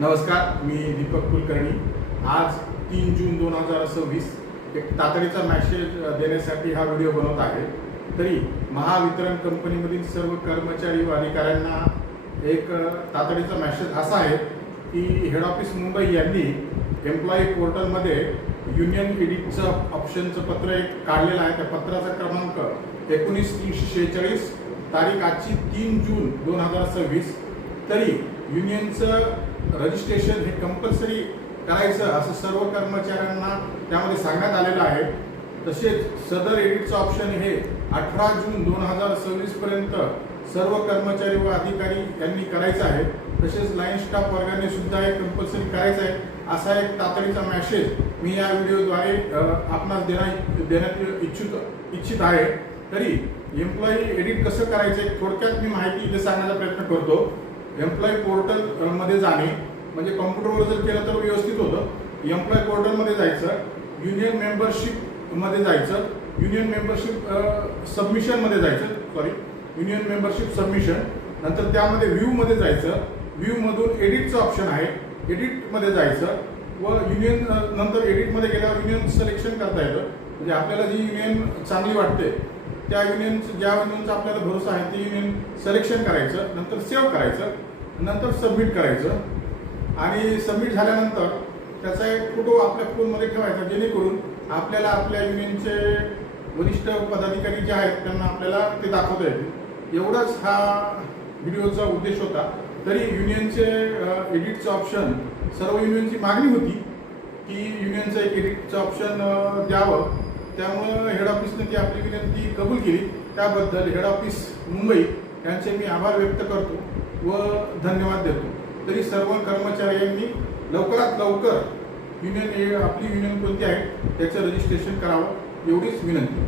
नमस्कार, मी दीपक कुलकर्णी। आज 3 जून 2026 एक तातडीचा मेसेज देण्यासाठी हा व्हिडिओ बनवत आहे। तरी महावितरण कंपनीमधील सर्व कर्मचारी व अधिकाऱ्यांना एक तातडीचा मेसेज असा आहे की हेड ऑफिस मुंबई यांनी एम्प्लॉई पोर्टलमध्ये युनियन एडिटचं ऑप्शनचं पत्र एक काढलेलं आहे। त्या पत्राचा क्रमांक 19-346, तारीख आजची 3 जून 2026। तरी युनियनचं रजिस्ट्रेशन हे कंपल्सरी करायचं असं सर्व कर्मचाऱ्यांना त्यामध्ये सांगण्यात आलेलं आहे। तसेच सदर एडिटचं ऑप्शन हे 18 जून 2026 पर्यंत सर्व कर्मचारी व अधिकारी यांनी करायचं आहे। तसेच लाईन स्टाफ वर्गाने सुद्धा हे कंपल्सरी करायचं आहे असा एक तातडीचा मेसेज मी या व्हिडिओद्वारे आपणास देण्यात इच्छित आहे। तरी एम्प्लॉई एडिट कसं करायचं थोडक्यात मी माहिती इथे सांगण्याचा प्रयत्न करतो। एम्प्लॉई पोर्टल मध्ये जाणे म्हणजे कॉम्प्युटरवर जर केलं तर व्यवस्थित होतं। एम्प्लॉई पोर्टल मध्ये जायचं, युनियन मेंबरशिप मध्ये जायचं, युनियन मेंबरशिप सबमिशन मध्ये जायचं, युनियन मेंबरशिप सबमिशन, नंतर त्यामध्ये व्ह्यू मध्ये जायचं, व्ह्यू मधून एडिटचं ऑप्शन आहे, एडिट मध्ये जायचं व युनियन नंतर एडिट मध्ये गेल्यावर युनियन सिलेक्शन करता येतं। म्हणजे आपल्याला जी युनियन चांगली वाटते त्या ज्या युनियनचा आपल्याला भरोसा आहे ती युनियन सिलेक्शन करायचं, नंतर सेव्ह करायचं, नंतर सबमिट करायचं आणि सबमिट झाल्यानंतर त्याचा एक फोटो आपल्या फोनमध्ये ठेवायचा जेणेकरून आपल्याला आपल्या युनियनचे वरिष्ठ पदाधिकारी जे आहेत त्यांना आपल्याला ते दाखवता येतील। एवढाच हा व्हिडिओचा उद्देश होता। तरी युनियनचे एडिटचं ऑप्शन सर्व युनियनची मागणी होती की युनियनचं एक एडिटचं ऑप्शन द्यावं, त्यामुळे हेड ऑफिसने ती आपली विनंती कबूल केली। त्याबद्दल हेड ऑफिस मुंबई यांचे मी आभार व्यक्त करतो व धन्यवाद देतो। तरी सर्व कर्मचाऱ्यांनी लवकरात लवकर आपली युनियन कोणती आहे त्याचं रजिस्ट्रेशन करावं एवढीच विनंती।